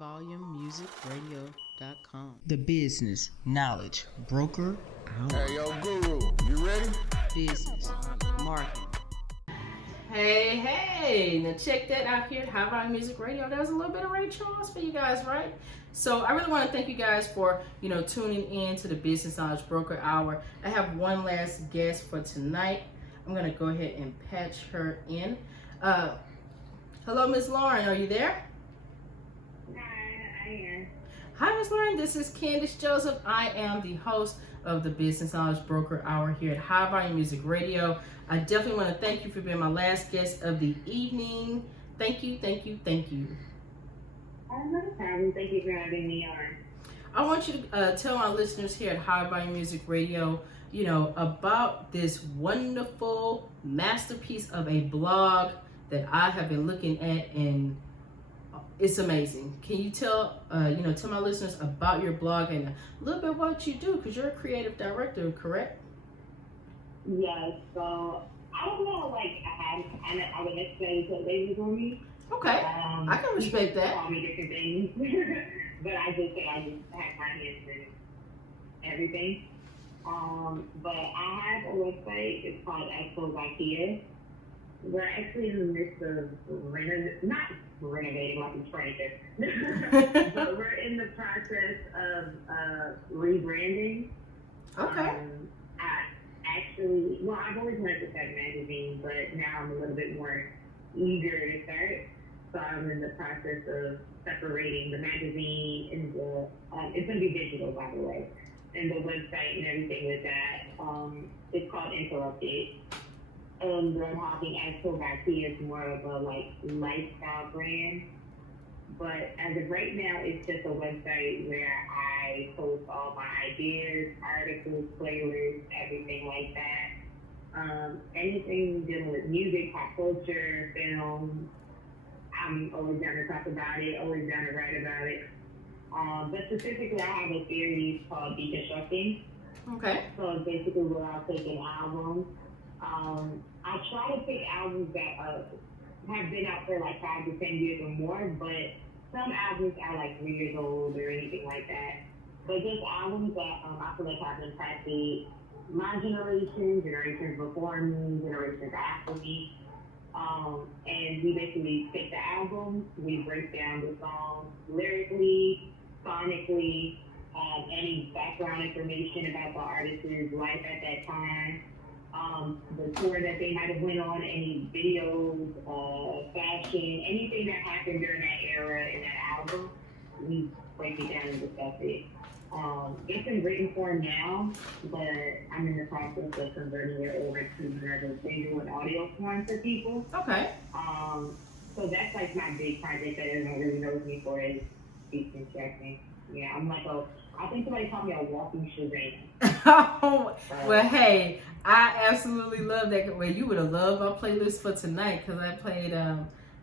highvolumemusicradio.com. The business knowledge broker hour. Hey, yo, Guru, you ready? Business, marketing. Hey, now check that out here at High Volume Music Radio. There's a little bit of Ray Charles for you guys, right? So I really want to thank you guys for, tuning in to the Business Knowledge Broker Hour. I have one last guest for tonight. I'm going to go ahead and patch her in. Hello, Miss Loren, are you there? Hi, I am. Hi, Miss Loren. This is Candace Joseph. I am the host of the Business Knowledge Broker Hour here at High Volume Music Radio. I definitely want to thank you for being my last guest of the evening. Thank you. Oh, no problem. Thank you for having me on. I want you to tell my listeners here at High Volume Music Radio, about this wonderful masterpiece of a blog that I have been looking at, and it's amazing. Can you tell my listeners about your blog and a little bit what you do? Because you're a creative director, correct? Yes, so I don't know, I would necessarily put labels on me. Okay, I can respect that. Call me different things, but I just say I just have my hands in everything. But I have a website. It's called Expos IKEA. We're actually in the midst of not renovating like it's furniture, but we're in the process of rebranding. Okay. I've always wanted to start a magazine, but now I'm a little bit more eager to start. So I'm in the process of separating the magazine and it's going to be digital, by the way, and the website and everything with that. It's called Interrupted. And then having Expo IKEA is more of a lifestyle brand. But as of right now, it's just a website where I post all my ideas, articles, playlists, everything like that. Anything dealing with music, pop culture, film, I'm always down to talk about it, always down to write about it. But specifically, I have a series called Deconstructing. Okay. So it's basically where I'll take an album. I try to pick albums that have been out for 5 to 10 years or more, but some albums are 3 years old or anything like that. But just albums that I feel like have impacted my generation, generations before me, generations after me. And we basically pick the album, we break down the songs lyrically, sonically, any background information about the artist's life at that time. The tour that they might have went on, any videos, fashion, anything that happened during that era in that album, we break it down and discuss it. It's in written form now, but I'm in the process of converting it over to another visual and audio form for people. Okay. So that's my big project that everyone really knows me for is deconstructing. Yeah, I think somebody called me a walking Shazam. Oh, well, hey, I absolutely love that. Well, you would have loved my playlist for tonight because I played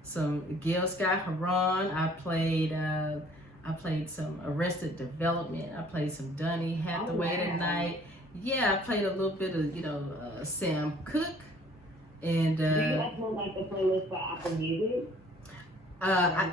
some Gil Scott Heron. I played some Arrested Development. I played some Donny Hathaway tonight. Yeah, I played a little bit of Sam Cooke. And do you upload the playlist for Apple Music? I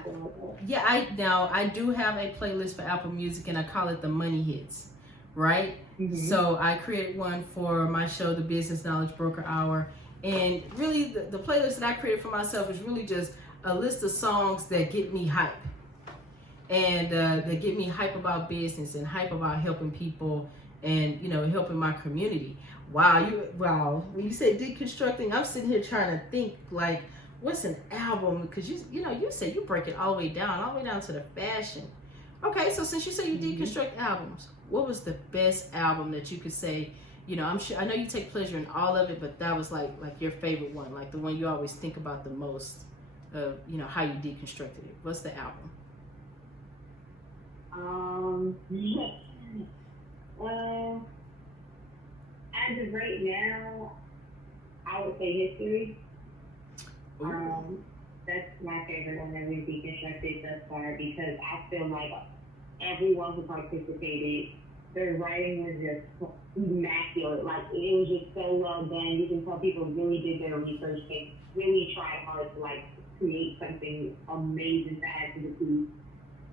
do have a playlist for Apple Music, and I call it the Money Hits, right? Mm-hmm. So I created one for my show, the Business Knowledge Broker Hour, and really the playlist that I created for myself is really just a list of songs that get me hype, and that get me hype about business and hype about helping people and helping my community. Wow, when you say deconstructing, I'm sitting here trying to think what's an album? Because you said you break it all the way down to the fashion. Okay, so since you say you deconstruct albums, what was the best album that you could say? I'm sure I know you take pleasure in all of it, but that was like your favorite one, like the one you always think about the most. How you deconstructed it. What's the album? As of right now, I would say History. That's my favorite one that we've deconstructed thus far because I feel like everyone who participated, their writing was just immaculate. It was just so well done. You can tell people really did their research. They really tried hard to create something amazing to add to the piece.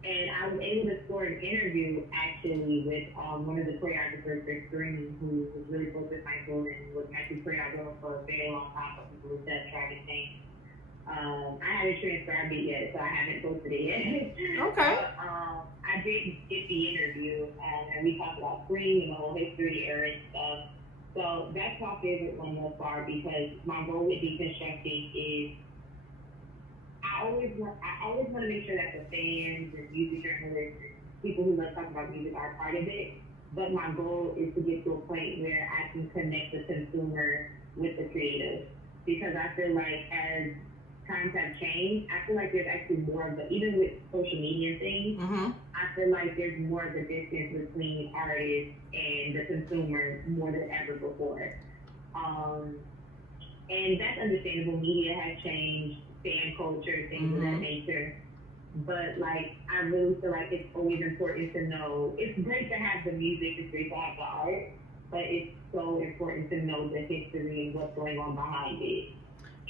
And I was able to score an interview actually with one of the choreographers for Scream, who was really close with Michael and was actually choreographer for a very long time for people with that tragic thing. I haven't transcribed it yet, so I haven't posted it yet. Okay. But, I did get the interview, and we talked about Scream and the whole history era and stuff. So that's my favorite one thus far, because my goal with deconstructing is I always want to make sure that the fans and music journalists and people who love talking about music are part of it. But my goal is to get to a point where I can connect the consumer with the creative, because I feel like as times have changed, I feel like there's actually more of the, even with social media things, I feel like there's more of a distance between artists and the consumer more than ever before. And that's understandable. Media has changed, fan culture, things of that nature. But like, I really feel like it's always important to know, it's great to have the music, it's great to have the art, but it's so important to know the history and what's going on behind it.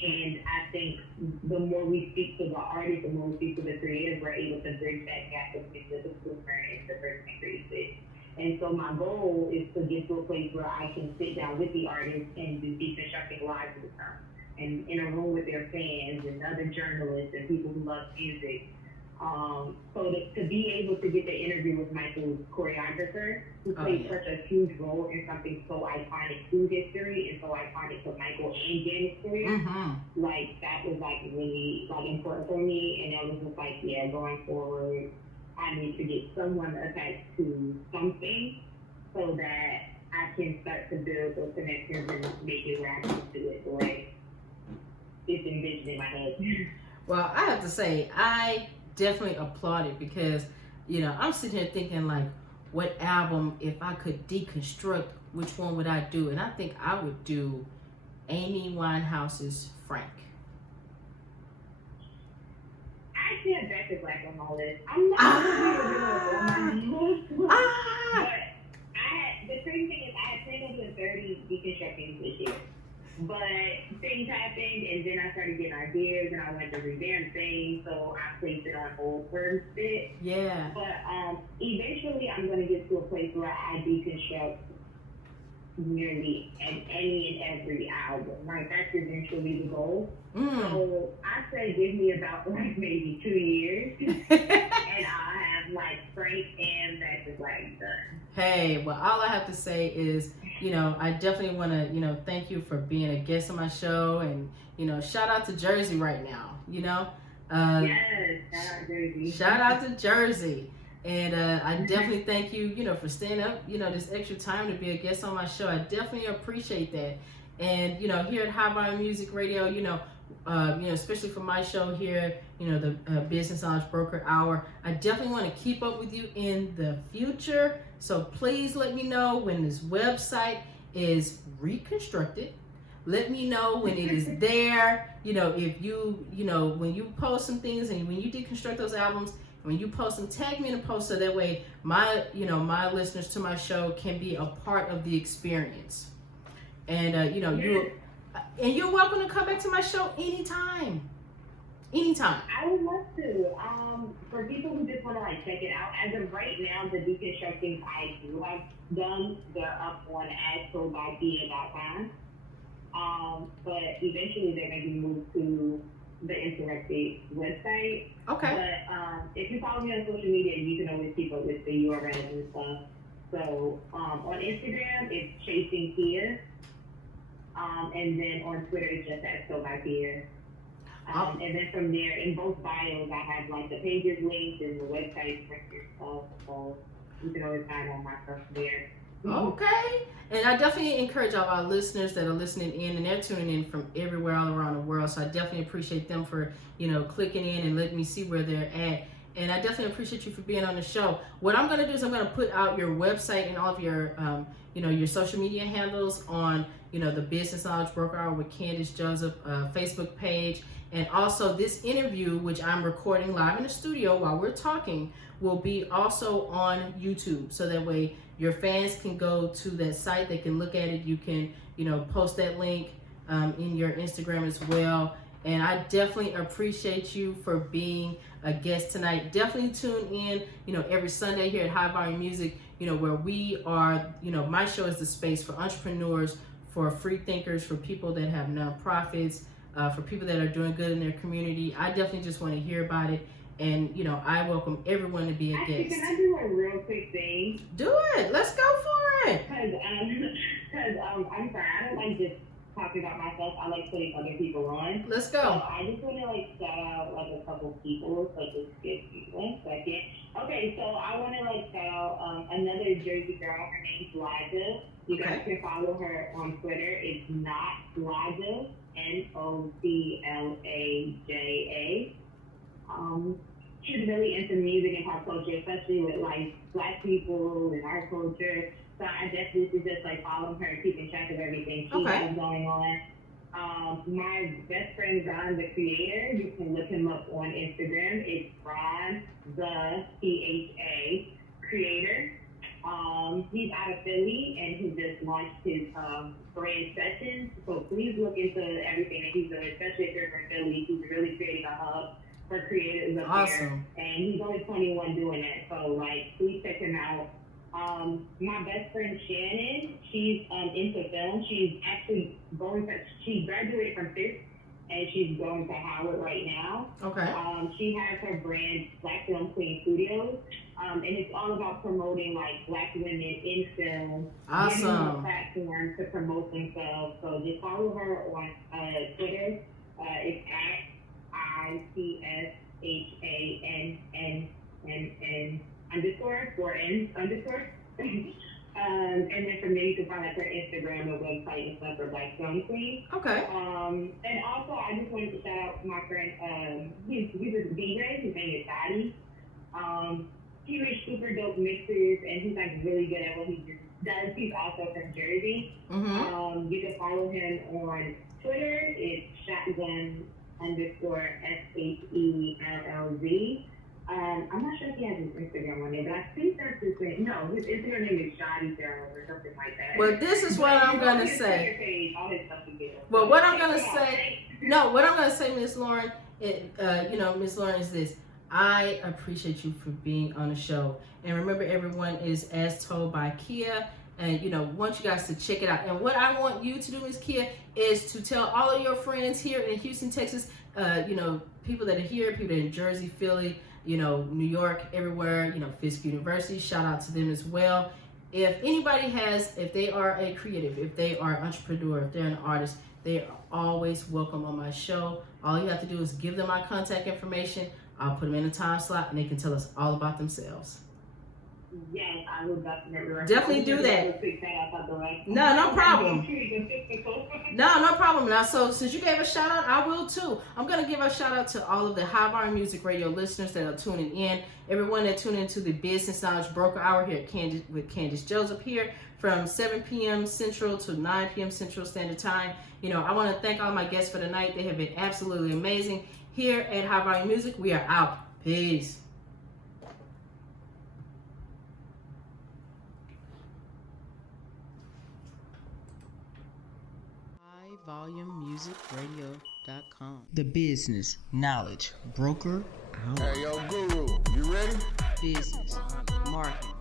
And I think the more we speak to the artist, the more we speak to the creative, we're able to bridge that gap between the consumer and the person that creates it. And so my goal is to get to a place where I can sit down with the artist and do deconstructing live with them, and in a room with their fans and other journalists and people who love music. So to be able to get the interview with Michael's choreographer, who played such a huge role in something so iconic to history and so iconic to Michael and Janet's career, like that was like really like important for me. And that was just like, yeah, going forward, I need to get someone attached to something so that I can start to build those connections and make it where I can do it the way it's envisioned in my head. Well, I have to say, I definitely applaud it, because, you know, I'm sitting here thinking like, what album, if I could deconstruct, which one would I do? And I think I would do Amy Winehouse's Frank. I actually have Back to Black on my list. I'm not really on my list. But the crazy thing is I had planned on doing 30 deconstructing this year. But things happened, and then I started getting ideas, and I wanted to revamp things, so I placed it on hold for a bit. Yeah. But eventually, I'm going to get to a place where I deconstruct nearly any and every album. Like, that's eventually the goal. So I say give me about like maybe 2 years, and I'll have like Frank and Back to Black done. Hey, well, all I have to say is, you know, I definitely want to, you know, thank you for being a guest on my show, and, you know, shout out to Jersey right now, you know. Yes, shout out Jersey. Shout out to Jersey. And I definitely thank you, you know, for staying up, you know, this extra time to be a guest on my show. I definitely appreciate that. And, you know, here at High Volume Music Radio, you know, especially for my show here, you know, the Business Knowledge Broker Hour, I definitely want to keep up with you in the future. So please let me know when this website is reconstructed. Let me know when it is there. You know, if you know, when you post some things and when you deconstruct those albums, when you post them, tag me in a post, so that way my, you know, my listeners to my show can be a part of the experience. And, you know, you're welcome to come back to my show anytime. Anytime. I would love to. For people who just want to like check it out, as of right now, the deconstructing I do have done, they're up on astrobypia.com. But eventually they're going to be moved to the Interactive website. Okay. But if you follow me on social media, you can always keep up with the URLs and stuff. So on Instagram, it's Chasing Kia. And then on Twitter, it's just @SoByPia. And then from there, in both bios, I have like the pages linked and the websites for your stuff. So you can always find all my stuff there. Okay. And I definitely encourage all our listeners that are listening in, and they're tuning in from everywhere all around the world. So I definitely appreciate them for, you know, clicking in and letting me see where they're at. And I definitely appreciate you for being on the show. What I'm going to do is I'm going to put out your website and all of your, you know, your social media handles on, you know, the Business Knowledge Broker Hour with Candace Joseph Facebook page. And also this interview, which I'm recording live in the studio while we're talking, will be also on YouTube. So that way your fans can go to that site, they can look at it. You can, you know, post that link in your Instagram as well. And I definitely appreciate you for being a guest tonight. Definitely tune in, every Sunday here at High Volume Music, where we are, my show is the space for entrepreneurs, for free thinkers, for people that have nonprofits, for people that are doing good in their community. I definitely just want to hear about it. And, I welcome everyone to be a Actually, guest. can I do a real quick thing? Do it. Let's go for it. Because I'm sorry, I don't like just talking about myself. I like putting other people on. Let's So go. I just want to shout out a couple people. So just give me 1 second. Okay, so I want to shout out another Jersey girl. Her name's Liza. You guys can follow her on Twitter. It's not Liza, Notlaja. She's really into music and pop culture, especially with Black people and our culture. So I definitely suggest follow her, keeping track of everything she has going on. My best friend Ron, the creator, you can look him up on Instagram. It's Ron the THA creator. He's out of Philly and he just launched his brand sessions. So please look into everything that he's doing, especially if you're from Philly. He's really creating a hub for creators up there. And he's only 21 doing that. So please check him out. My best friend Shannon, she's into film. She's actually she graduated from Fisk and she's going to Howard right now. Okay. She has her brand Black Film Queen Studios. And it's all about promoting Black women in film. Awesome. Giving them a platform to promote themselves. So just follow her on Twitter. It's at ICSHANNN_4N_. And then from there you can find her Instagram and website and stuff for Black Film Queen. Okay. And also I just wanted to shout out my friend, he's a DJ, his name is Dottie. He makes super dope mixes and he's really good at what he does. He's also from Jersey. Mm-hmm. You can follow him on Twitter. It's shotgun_SHELLZ. I'm not sure if he has his Instagram on there, but I think that's his name. No, his Instagram name is Shoddy Jones or something like that. Well, this is what I'm gonna say. Page, all his stuff together. Well, what I'm gonna say, Miss Loren, Miss Loren, is this. I appreciate you for being on the show. And remember, everyone is as told by Kia. And, want you guys to check it out. And what I want you to do, Ms. Kia, is to tell all of your friends here in Houston, Texas, people that are here, people that are in Jersey, Philly, New York, everywhere, Fisk University, shout out to them as well. If anybody if they are a creative, if they are an entrepreneur, if they're an artist, they are always welcome on my show. All you have to do is give them my contact information. I'll put them in a time slot and they can tell us all about themselves. Yes, I will definitely. Definitely do that. No problem. No problem. Now, so since you gave a shout out, I will too. I'm going to give a shout out to all of the High Volume Music Radio listeners that are tuning in. Everyone that tuned into the Business Knowledge Broker Hour here with Candace Joseph here from 7 p.m. Central to 9 p.m. Central Standard Time. I want to thank all my guests for the night. They have been absolutely amazing. Here at High Volume Music, we are out. Peace. HighVolumeMusicRadio.com. The business knowledge broker out. Hey, yo, Guru, you ready? Business, marketing,